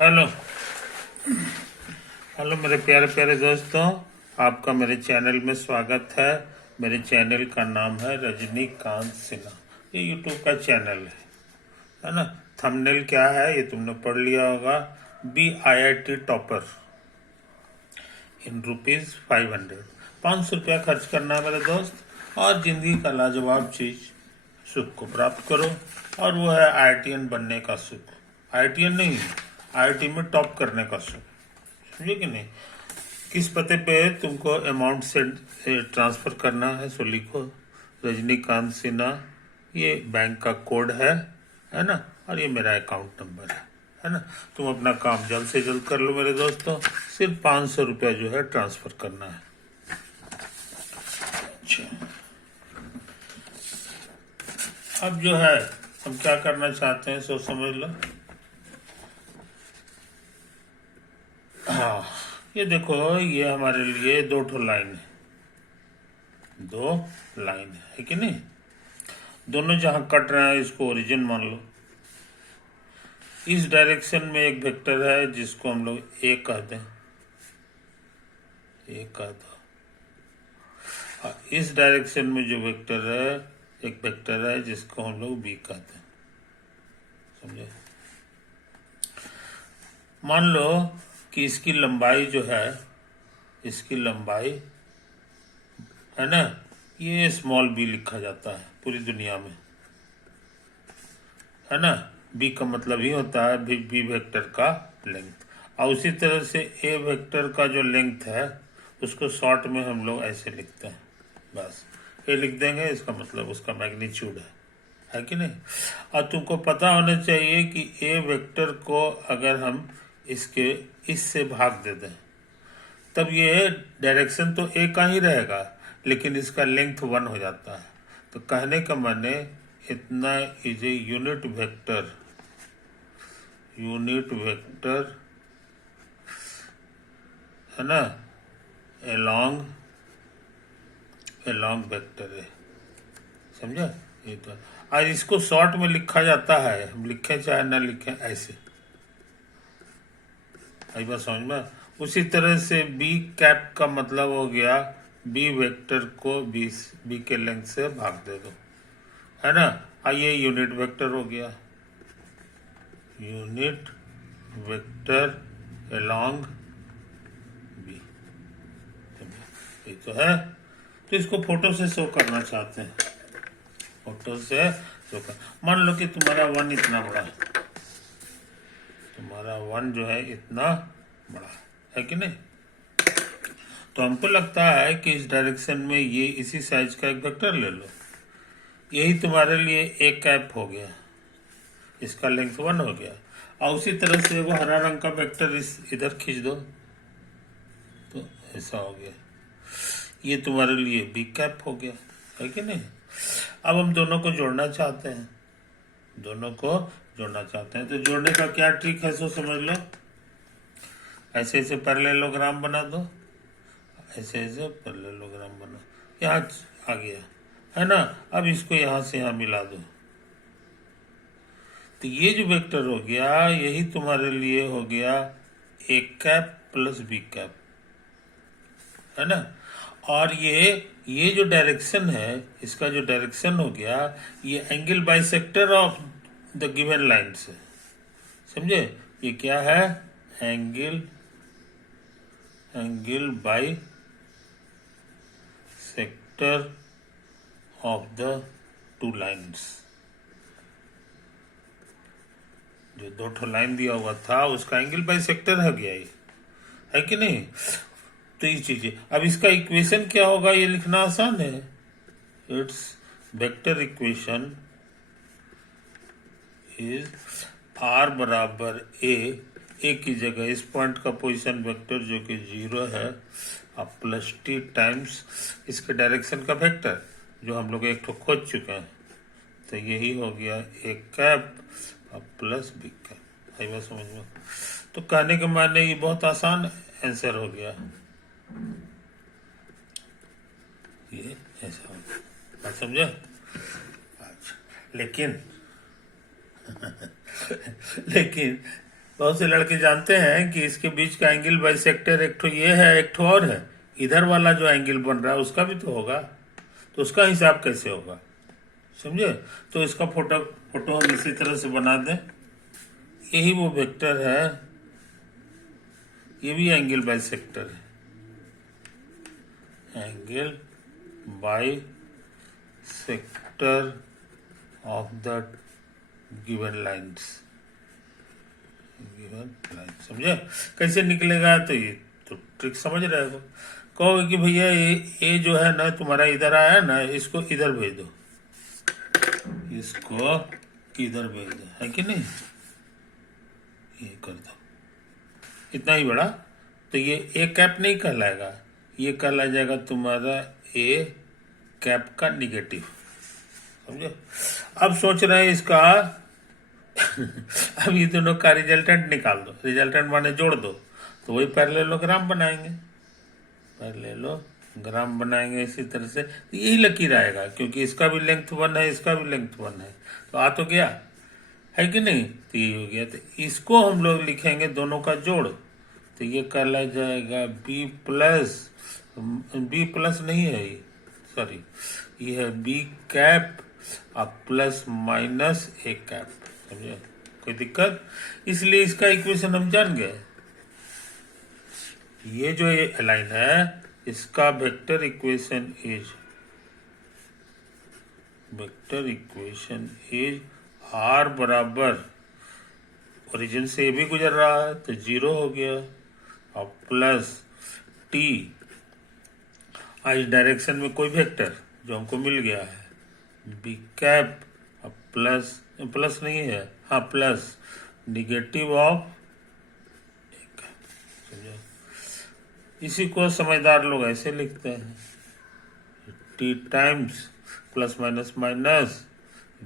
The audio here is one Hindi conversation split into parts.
हेलो हेलो मेरे प्यारे प्यारे दोस्तों, आपका मेरे चैनल में स्वागत है। मेरे चैनल का नाम है रजनीकांत सिन्हा। ये यूट्यूब का चैनल है ना। थंबनेल क्या है ये तुमने पढ़ लिया होगा। BIIT topper in ₹500। 500 रुपया खर्च करना है मेरे दोस्त, और जिंदगी का लाजवाब चीज सुख को प्राप्त करो। और वो है IITian बनने का सुख। IITian नहीं, IIT में टॉप करने का सुख। समझे कि नहीं। किस पते पे तुमको अमाउंट से ट्रांसफर करना है सो लिखो रजनीकांत सिन्हा। ये बैंक का कोड है ना। और ये मेरा अकाउंट नंबर है ना। तुम अपना काम जल्द से जल्द कर लो मेरे दोस्तों। सिर्फ 500 रुपया जो है ट्रांसफर करना है। अच्छा, अब जो है हम क्या करना चाहते हैं सो समझ लो। हाँ, ये देखो, ये हमारे लिए दो लाइन है कि नहीं। दोनों जहां कट रहे हैं इसको ओरिजिन मान लो। इस डायरेक्शन में एक वेक्टर है जिसको हम लोग ए कहते हैं, इस डायरेक्शन में जो वेक्टर है एक वेक्टर है जिसको हम लोग बी कहते हैं। समझे। मान लो कि इसकी लंबाई जो है, इसकी लंबाई है ना, ये स्मॉल बी लिखा जाता है पूरी दुनिया में, है ना। बी का मतलब ही होता है बी वेक्टर का लेंथ। और उसी तरह से ए वेक्टर का जो लेंथ है उसको शॉर्ट में हम लोग ऐसे लिखते हैं, बस ए लिख देंगे, इसका मतलब उसका मैग्नीट्यूड है कि नहीं। और तुमको पता होना चाहिए कि ए वेक्टर को अगर हम इससे भाग दे दें तब ये डायरेक्शन तो ए का ही रहेगा, लेकिन इसका लेंथ 1 हो जाता है। तो कहने का माने इतना इज ए यूनिट वेक्टर है ना, एलॉन्ग वेक्टर है। समझा। ये तो और इसको शॉर्ट में लिखा जाता है, हम लिखें चाहे ना लिखें ऐसे। आई बात समझ में। उसी तरह से बी कैप का मतलब हो गया बी वेक्टर को बी के लेंथ से भाग दे दो, है ना। ये यूनिट वेक्टर हो गया, यूनिट वेक्टर अलोंग बी। ये तो है। तो इसको फोटो से शो करना चाहते हैं, फोटो से शो कर। मान लो कि तुम्हारा 1 इतना बड़ा है, तुम्हारा 1 जो है इतना बड़ा है कि नहीं। तो हमको लगता है कि इस डायरेक्शन में ये इसी साइज का एक वेक्टर ले लो। यही तुम्हारे लिए एक कैप हो गया, इसका लेंथ 1 हो गया। और उसी तरह से वो हरा रंग का वेक्टर इधर खींच दो तो ऐसा हो गया। ये तुम्हारे लिए बी कैप हो गया, है कि नहीं। अब हम दोनों को जोड़ना चाहते हैं, तो जोड़ने का क्या ट्रिक है सो समझ लो। ऐसे ऐसे पैरेललोग्राम बना दो, ऐसे ऐसे पैरेललोग्राम बना, यहाँ आ गया, है ना। अब इसको यहाँ से यहाँ मिला दो, तो ये जो वेक्टर हो गया यही तुम्हारे लिए हो गया A cap plus B cap, है ना। और ये जो डायरेक्शन है, इसका जो डायरेक्शन हो गया ये angle bisector of the given line से। समझे। ये क्या है, angle by sector of the two lines. जो दो लाइन दिया हुआ था उसका एंगल बाई सेक्टर है गया, ये है कि नहीं। तो ये चीजें, अब इसका इक्वेशन क्या होगा ये लिखना आसान है। It's vector equation is R बराबर ए की जगह इस पॉइंट का पोजीशन वेक्टर जो कि 0 है, अब प्लस टी टाइम्स इसके डायरेक्शन का वेक्टर जो हम लोग एक ठो खोज चुके हैं। तो यही हो गया ए कैप अब प्लस बी कैप। आई बात समझ में। तो कहने के माने ये बहुत आसान आंसर हो गया, ये ऐसा हो गया। बात समझे। अच्छा, लेकिन बहुत से लड़के जानते हैं कि इसके बीच का एंगल बाइसेक्टर एक ठो ये है, एक ठो और है। इधर वाला जो एंगल बन रहा है उसका भी तो होगा, तो उसका हिसाब कैसे होगा, समझे। तो इसका फोटो हम इसी तरह से बना दें। यही वो वेक्टर है, ये भी एंगल बाइसेक्टर है, angle bisector of the given lines, समझे कैसे निकलेगा। तो ये तो ट्रिक समझ रहे हो। कहोगे कि भैया ये जो है ना तुम्हारा इधर आया ना, इसको इधर भेज दो, इसको इधर भेज दो, है कि नहीं, ये कर दो इतना ही बड़ा। तो ये ए कैप नहीं कहलाएगा, ये कहला जाएगा तुम्हारा ए कैप का निगेटिव, समझे। अब सोच रहे हैं इसका अब ये दोनों का रिजल्टेंट निकाल दो, रिजल्टेंट माने जोड़ दो, तो वही पैरेललोग्राम बनाएंगे, पैरेललोग्राम बनाएंगे इसी तरह से। तो यही लकीर आएगा, क्योंकि इसका भी लेंथ 1 है, इसका भी लेंथ 1 है, तो आ तो गया, है कि नहीं। तो ये हो गया। तो इसको हम लोग लिखेंगे दोनों का जोड़, तो ये कहला जाएगा बी प्लस नहीं है ये, सॉरी, ये है बी कैप और प्लस माइनस ए कैप, समझे। कोई दिक्कत, इसलिए इसका इक्वेशन हम जान गए। ये जो ये लाइन है इसका वेक्टर इक्वेशन इज आर बराबर, ओरिजिन से ये भी गुजर रहा है तो 0 हो गया, और प्लस टी, इस डायरेक्शन में कोई वेक्टर जो हमको मिल गया है, बी कैप और प्लस नहीं है, हाँ प्लस निगेटिव ऑफ, समझे। इसी को समझदार लोग ऐसे लिखते हैं, T times plus minus minus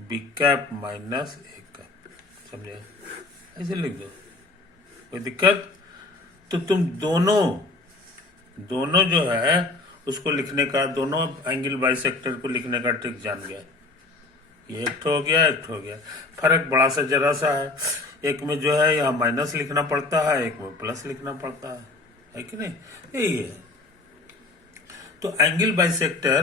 B cap minus A cap, समझे, ऐसे लिख दो, कोई दिक्कत। तो तुम दोनों जो है उसको लिखने का, दोनों एंगल बाइसेक्टर को लिखने का ट्रिक जान गया। ये एक हो गया, एक हो गया, फर्क बड़ा सा जरा सा है, एक में जो है यहाँ माइनस लिखना पड़ता है, एक में प्लस लिखना पड़ता है कि नहीं, यही है। तो एंगल बाइसेक्टर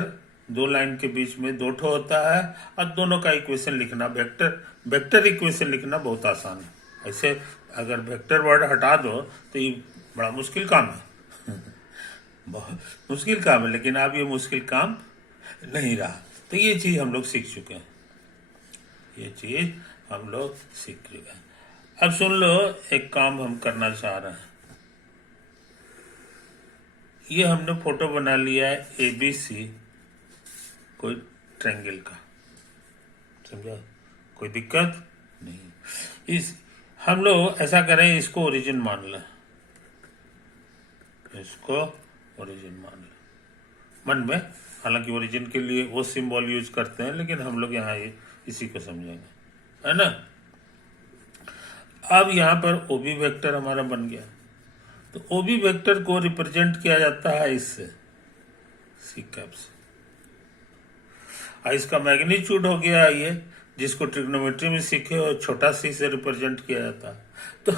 दो लाइन के बीच में दो ठो होता है, और दोनों का इक्वेशन लिखना, वेक्टर इक्वेशन लिखना बहुत आसान है। ऐसे अगर वेक्टर वर्ड हटा दो तो ये बड़ा मुश्किल काम है बहुत मुश्किल काम है, लेकिन अब ये मुश्किल काम नहीं रहा। तो ये चीज हम लोग सीख चुके हैं, अब सुन लो, एक काम हम करना चाह रहे हैं। ये हमने फोटो बना लिया है ABC कोई ट्रायंगल का, समझा, कोई दिक्कत नहीं। हम लोग ऐसा करें, इसको ओरिजिन मान लें, मन में। हालांकि ओरिजिन के लिए वो सिंबल यूज करते हैं, लेकिन हम लोग यहाँ ये इसी को समझेंगे, है ना। अब यहाँ पर ओबी वेक्टर हमारा बन गया, तो ओबी वेक्टर को रिप्रेजेंट किया जाता है इससे, सी कैप से, और इसका मैग्नीट्यूड हो गया ये, जिसको ट्रिग्नोमेट्री में सीखे और छोटा सी से रिप्रेजेंट किया जाता है। तो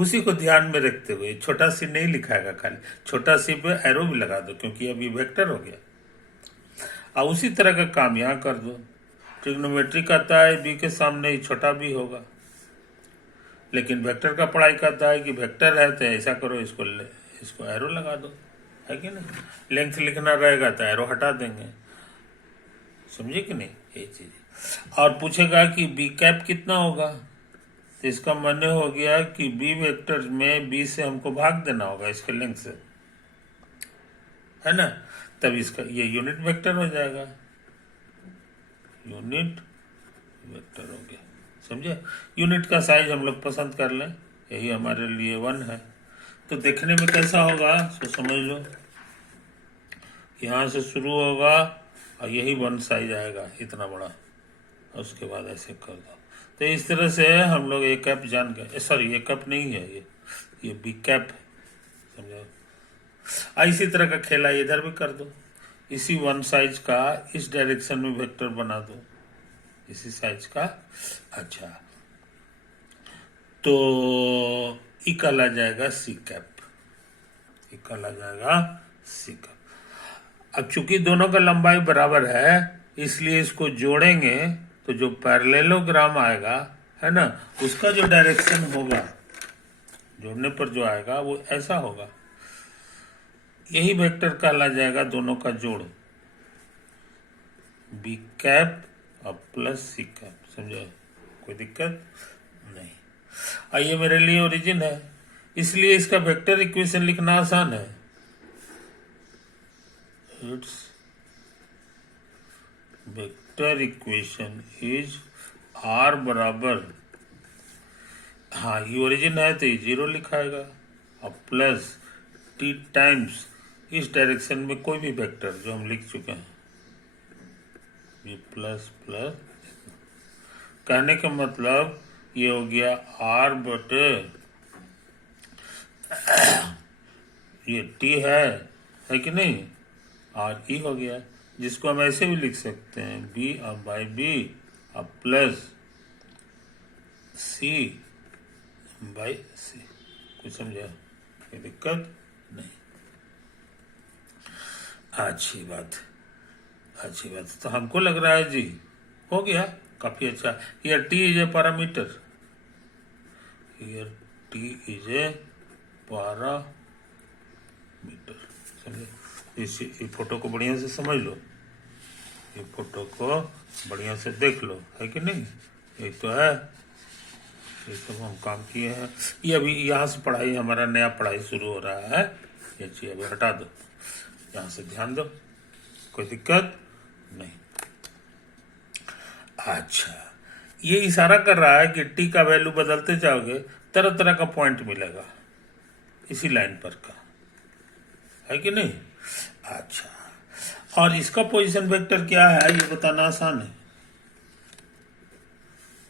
उसी को ध्यान में रखते हुए छोटा सी नहीं लिखाएगा, खाली छोटा सी पे एरो भी लगा दो, क्योंकि अभी वेक्टर हो गया। और उसी तरह का काम यहाँ कर दो, ट्रिग्नोमेट्री कहता है बी के सामने ही छोटा भी होगा, लेकिन वेक्टर का पढ़ाई करता है कि वेक्टर है तो ऐसा करो, इसको एरो लगा दो, है कि नहीं। लेंथ लिखना रहेगा तो एरो हटा देंगे, समझे कि नहीं, ये चीज। और पूछेगा कि बी कैप कितना होगा, तो इसका माने हो गया कि बी वेक्टर में बी से हमको भाग देना होगा इसके लेंथ से, है ना। तब इसका ये यूनिट वेक्टर हो जाएगा, यूनिट वेक्टर हो गया, समझे। यूनिट का साइज हम लोग पसंद कर लें, यही हमारे लिए 1 है। तो देखने में कैसा होगा तो समझ लो, यहाँ से शुरू होगा और यही 1 साइज आएगा इतना बड़ा, उसके बाद ऐसे कर दो। तो इस तरह से हम लोग ए कैप जान गए, सॉरी ए कैप नहीं है ये बी कैप है, समझो। इसी तरह का खेला इधर भी कर दो, इसी 1 साइज का इस डायरेक्शन में वेक्टर बना दो, इसी साइज का। अच्छा, तो इक्वल आ जाएगा सी कैप, इक्वल आ जाएगा सी कैप। अब चूंकि दोनों का लंबाई बराबर है इसलिए इसको जोड़ेंगे तो जो पैरेललोग्राम आएगा है ना, उसका जो डायरेक्शन होगा जोड़ने पर जो आएगा वो ऐसा होगा। यही वेक्टर कहला जाएगा दोनों का जोड़, बी कैप और प्लस सी कैप। समझो, कोई दिक्कत नहीं। ये मेरे लिए ओरिजिन है इसलिए इसका वेक्टर इक्वेशन लिखना आसान है। It's vector equation is R बराबर, हाँ ये ओरिजिन है तो ये 0 लिखाएगा और प्लस टी टाइम्स इस डायरेक्शन में कोई भी वेक्टर जो हम लिख चुके हैं, ये प्लस प्लस। कहने का मतलब ये हो गया आर बटे ये टी है कि नहीं, आर ई हो गया, जिसको हम ऐसे भी लिख सकते हैं बी और बाई बी और प्लस सी बाई सी। कुछ समझा, कोई दिक्कत नहीं। अच्छी बात, अच्छी बात। तो हमको लग रहा है जी हो गया काफी अच्छा। Here T is a parameter, here T is a parameter. समझे, इस फोटो को बढ़िया से समझ लो, ये फोटो को बढ़िया से देख लो, है कि नहीं। एक तो है, ये सब हम काम किए हैं। ये अभी यहाँ से पढ़ाई, हमारा नया पढ़ाई शुरू हो रहा है, ये चीज अभी हटा दो, यहाँ से ध्यान दो, कोई दिक्कत नहीं। अच्छा, ये इशारा कर रहा है कि टी का वैल्यू बदलते जाओगे तरह तरह का पॉइंट मिलेगा इसी लाइन पर का, है कि नहीं। अच्छा, और इसका पोजीशन वेक्टर क्या है ये बताना आसान है।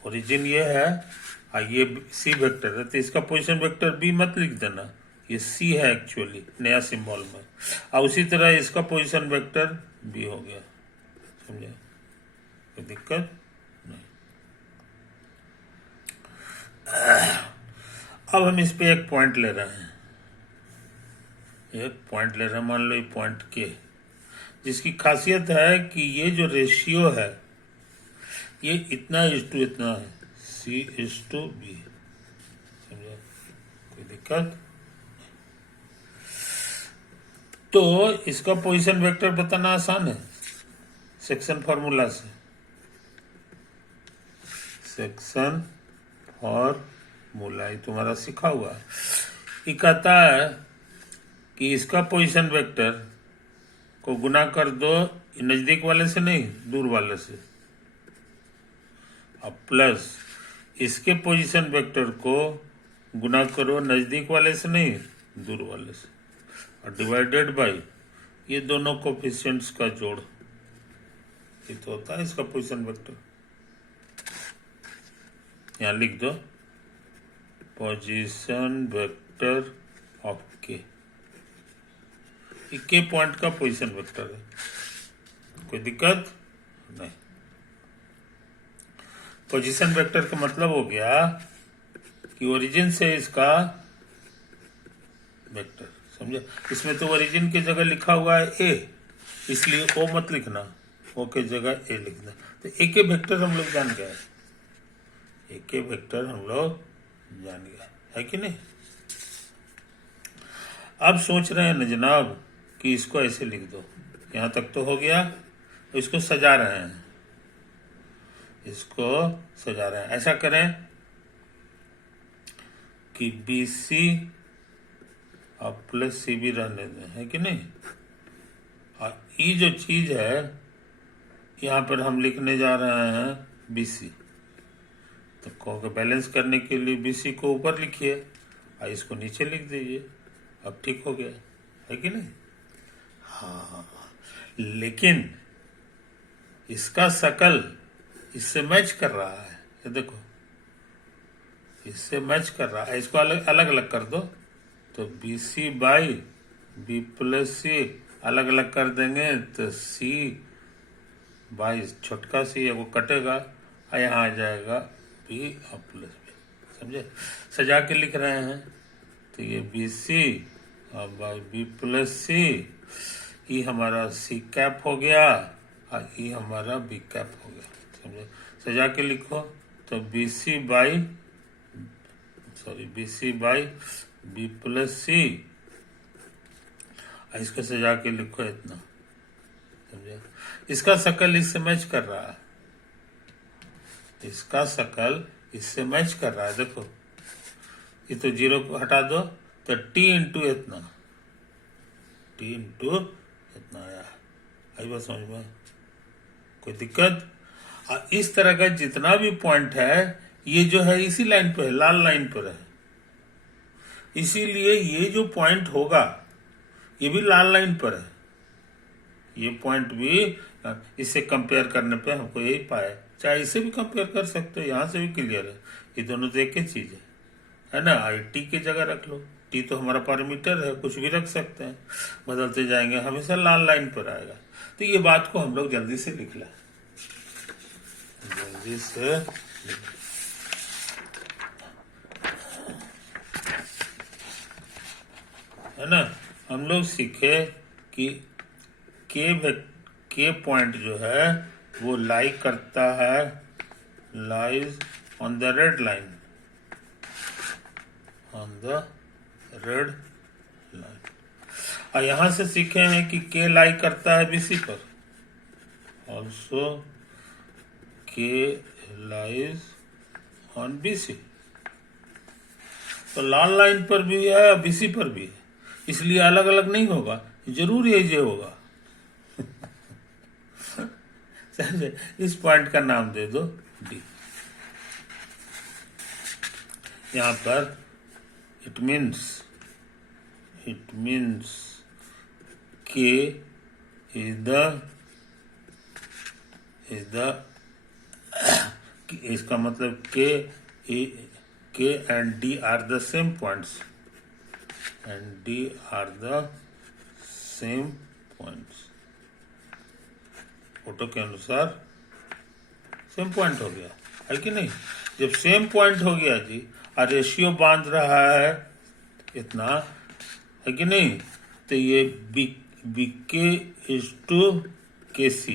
ओरिजिन ये है और ये सी वेक्टर है, तो इसका पोजीशन वेक्टर बी मत लिख देना, ये सी है एक्चुअली नया सिंबल में, और उसी तरह इसका पोजीशन वेक्टर बी हो गया। समझे, कोई दिक्कत नहीं। अब हम इस पे एक पॉइंट ले रहे हैं, एक पॉइंट ले रहे हैं, मान लो ये पॉइंट के, जिसकी खासियत है कि ये जो रेशियो है ये इतना इज टू इतना है, सी इज टू बी। समझे, कोई दिक्कत। तो इसका पोजीशन वेक्टर बताना आसान है सेक्शन फार्मूला से। सेक्शन फार्मूला तुम्हारा सीखा हुआ है। ये कहता है कि इसका पोजीशन वेक्टर को गुना कर दो नजदीक वाले से नहीं दूर वाले से, अब प्लस इसके पोजीशन वेक्टर को गुना करो नजदीक वाले से नहीं दूर वाले से, और डिवाइडेड बाय ये दोनों कोफिशिएंट्स का जोड़, ये तो होता है इसका पोजीशन वेक्टर। यहां लिख दो पोजीशन वेक्टर ऑफ के पॉइंट का पोजीशन वेक्टर है, कोई दिक्कत नहीं। पोजीशन वेक्टर का मतलब हो गया कि ओरिजिन से इसका वेक्टर। समझे, इसमें तो ओरिजिन की जगह लिखा हुआ है ए, इसलिए ओ मत लिखना, ओ के जगह ए लिखना। तो ए के वेक्टर हम लोग जान गए, ए के वेक्टर हम लोग जान गए, है कि नहीं। अब सोच रहे हैं ना जनाब कि इसको ऐसे लिख दो, यहां तक तो हो गया, तो इसको सजा रहे हैं, इसको सजा रहे हैं। ऐसा करें कि बी सी और प्लस सी भी रहने दें, है कि नहीं। और ये जो चीज है यहां पर हम लिखने जा रहे हैं बी सी, तो को बैलेंस करने के लिए बी सी को ऊपर लिखिए और इसको नीचे लिख दीजिए, अब ठीक हो गया, है कि नहीं। हाँ, लेकिन इसका शकल इससे मैच कर रहा है, ये देखो इससे मैच कर रहा है, इसको अलग अलग अलग कर दो, तो B C by B plus C अलग अलग कर देंगे तो सी बाई छोटका सी वो कटेगा और यहाँ आ जाएगा बी और प्लस बी। समझे, सजा के लिख रहे हैं, तो ये बी सी और बाई बी प्लस सी, ई हमारा सी कैप हो गया और ई हमारा बी कैप हो गया। समझे? सजा के लिखो तो B C by B plus C, इसको सजा के लिखो इतना। समझे? इसका शकल इससे मैच कर रहा है, इसका शकल इससे मैच कर रहा है। देखो ये तो जीरो को हटा दो तो टी इंटू इतना आया। आई बात समझ में? कोई दिक्कत? और इस तरह का जितना भी पॉइंट है ये जो है इसी लाइन पर है, लाल लाइन पर है, इसीलिए ये जो पॉइंट होगा ये भी लाल लाइन पर है। ये पॉइंट भी इससे कंपेयर करने पे हमको यही पाया। चाहे इसे भी कंपेयर कर सकते हो, यहां से भी क्लियर है। ये दोनों तो एक ही चीज है ना। आई टी की जगह रख लो, टी तो हमारा पैरामीटर है, कुछ भी रख सकते हैं, बदलते जाएंगे, हमेशा लाल लाइन पर आएगा। तो ये बात को हम लोग जल्दी से लिख लें, जल्दी से है ना। हम लोग सीखे कि के पॉइंट जो है वो लाई करता है, lies on the red line, और यहां से सीखे हैं कि के लाई करता है बीसी पर, ऑल्सो के लाइज ऑन बीसी। तो लाल लाइन पर भी है और बीसी पर भी है, इसलिए अलग अलग नहीं होगा, जरूर ये जे होगा। इस पॉइंट का नाम दे दो डी। यहां पर इट मीन्स के इज द इसका मतलब के and D R the same points, photo के अनुसार सेम पॉइंट हो गया, है कि नहीं? जब सेम पॉइंट हो गया जी और रेशियो बांध रहा है इतना, है कि नहीं? तो ये बी के इज टू के सी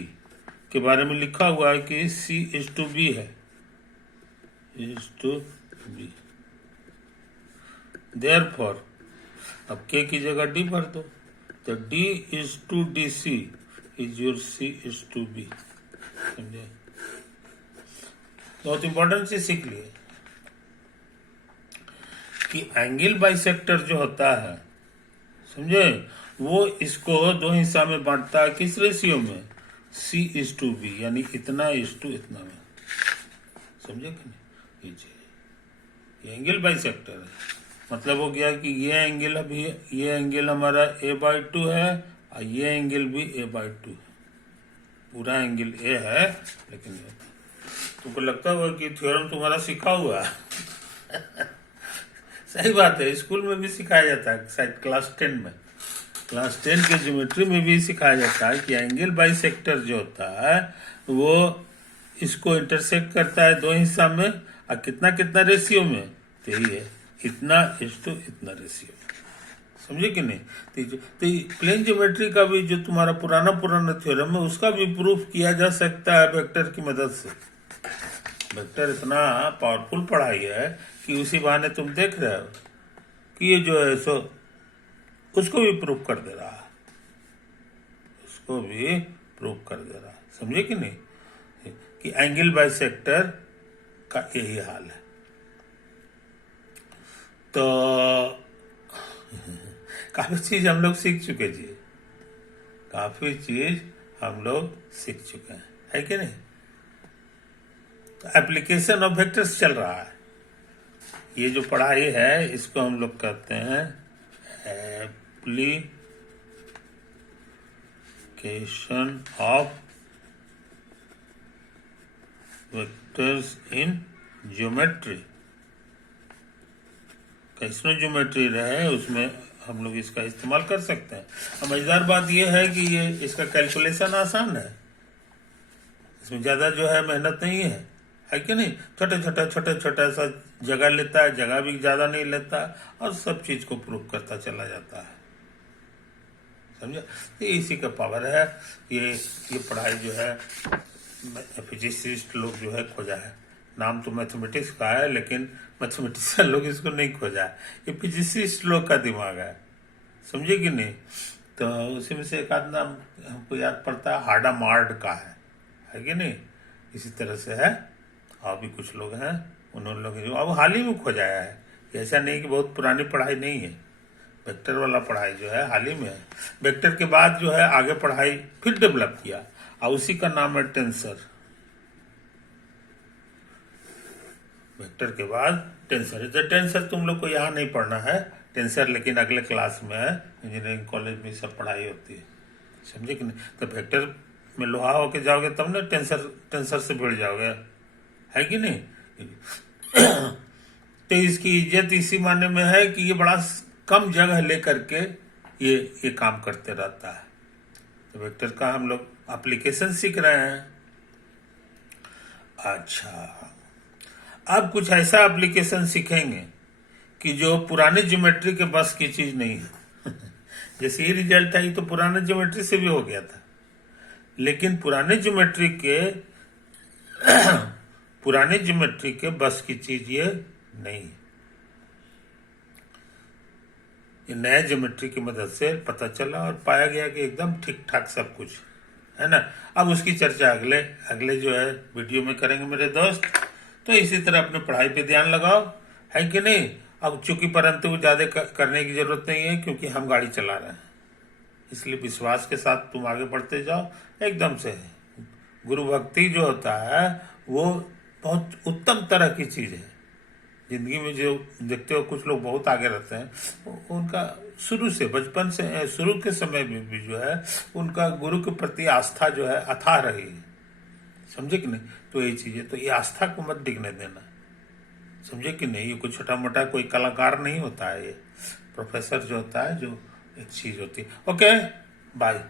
के बारे में लिखा हुआ है कि सी इज टू बी है, इज टू बी। देयरफॉर अब के की जगह डी भर दो, तो D is to D C is your C is to B. समझे? बहुत इंपॉर्टेंट चीज सीख लिए कि एंगल बाइसेक्टर जो होता है, समझे, वो इसको दो हिस्सा में बांटता है। किस रेशियो में? सी इज टू बी, यानी इतना इज टू इतना में। समझे कि नहीं? ये एंगल बाइसेक्टर है। मतलब हो गया कि ये एंगल हमारा a/2 है और ये एंगल भी a/2 है। पूरा एंगल ए है, लेकिन तुमको लगता होगा कि थ्योरम तुम्हारा सीखा हुआ है। सही बात है, स्कूल में भी सिखाया जाता है, शायद क्लास 10 में, क्लास 10 के ज्योमेट्री में भी सिखाया जाता है कि एंगल बाइसेक्टर जो होता है वो इसको इंटरसेक्ट करता है दो हिस्सा में, और कितना कितना रेशियो में? तो यही है, इतना इज टू इतना रेशियो। समझे कि नहीं? तो प्लेन ज्योमेट्री का भी जो तुम्हारा पुराना थ्योरम है उसका भी प्रूफ किया जा सकता है वेक्टर की मदद से। वेक्टर इतना पावरफुल पढ़ाई है कि उसी बहाने तुम देख रहे हो कि ये जो है सो उसको भी प्रूफ कर दे रहा है, उसको भी प्रूफ कर दे रहा है। समझे कि नहीं? कि एंगल बाइसेक्टर का यही हाल है। तो काफी चीज हम लोग सीख चुके जी, काफी चीज हम लोग सीख चुके हैं, है कि नहीं? तो एप्लीकेशन ऑफ वेक्टर्स चल रहा है। ये जो पढ़ाई है इसको हम लोग कहते हैं application of vectors in geometry. कैसनो ज्योमेट्री रहे उसमें हम लोग इसका इस्तेमाल कर सकते हैं। अब मजेदार बात यह है कि इसका कैलकुलेशन आसान है, इसमें ज्यादा जो है मेहनत नहीं है है कि नहीं। छोटे छोटा सा जगह लेता है, जगह भी ज्यादा नहीं लेता, और सब चीज को प्रूव करता चला जाता है। समझे। तो इसी का पावर है। ये पढ़ाई जो है फिजिसिस्ट लोग जो है खोजा है। नाम तो मैथमेटिक्स का है, लेकिन मैथमेटिशियन लोग इसको नहीं खोजा है, ये फिजिसिस्ट लोग का दिमाग है। समझे कि नहीं। तो उसी में से एक आध नाम हमको याद पड़ता है, हाडा मार्ड का है कि नहीं। इसी तरह से है, और भी कुछ लोग हैं, उन्होंने लोग जो अब हाल ही में खोजाया है। ऐसा नहीं कि बहुत पुरानी पढ़ाई नहीं है। वेक्टर वाला पढ़ाई जो है हाल ही में है। वेक्टर के बाद जो है आगे पढ़ाई फिर डेवलप किया, और उसी का नाम है टेंसर। वेक्टर के बाद टेंसर। तो टेंसर तुम लोग को यहाँ नहीं पढ़ना है टेंसर, लेकिन अगले क्लास में है, इंजीनियरिंग कॉलेज में सब पढ़ाई होती है। समझे कि नहीं। तो वेक्टर में लोहा होके जाओगे तब ना टेंसर से भिड़ जाओगे, है कि नहीं। तो इसकी इज्जत इसी मायने में है कि ये बड़ा कम जगह लेकर के ये काम करते रहता है। तो वेक्टर का हम लोग एप्लीकेशन सीख रहे हैं। अच्छा, अब कुछ ऐसा एप्लीकेशन सीखेंगे कि जो पुराने ज्योमेट्री के बस की चीज नहीं है। जैसे ये रिजल्ट आई तो पुराने ज्योमेट्री से भी हो गया था, लेकिन पुराने ज्योमेट्री के बस की चीज ये नहीं है। ये नए ज्योमेट्री की मदद से पता चला और पाया गया कि एकदम ठीक ठाक सब कुछ है ना। अब उसकी चर्चा अगले जो है वीडियो में करेंगे मेरे दोस्त। तो इसी तरह अपने पढ़ाई पे ध्यान लगाओ, है कि नहीं। अब चूंकि परंतु ज्यादा करने की जरूरत नहीं है, क्योंकि हम गाड़ी चला रहे हैं, इसलिए विश्वास के साथ तुम आगे बढ़ते जाओ एकदम से। गुरु भक्ति जो होता है वो बहुत उत्तम तरह की चीज है। जिंदगी में जो देखते हो कुछ लोग बहुत आगे रहते हैं, उनका शुरू से बचपन से शुरू के समय में भी जो है उनका गुरु के प्रति आस्था जो है अथाह रही है। समझे कि नहीं। तो यही चीज है, तो ये आस्था को मत डिगने देना। समझे कि नहीं। ये कोई छोटा मोटा कोई कलाकार नहीं होता है, ये प्रोफेसर जो होता है जो एक चीज होती है। Okay, bye.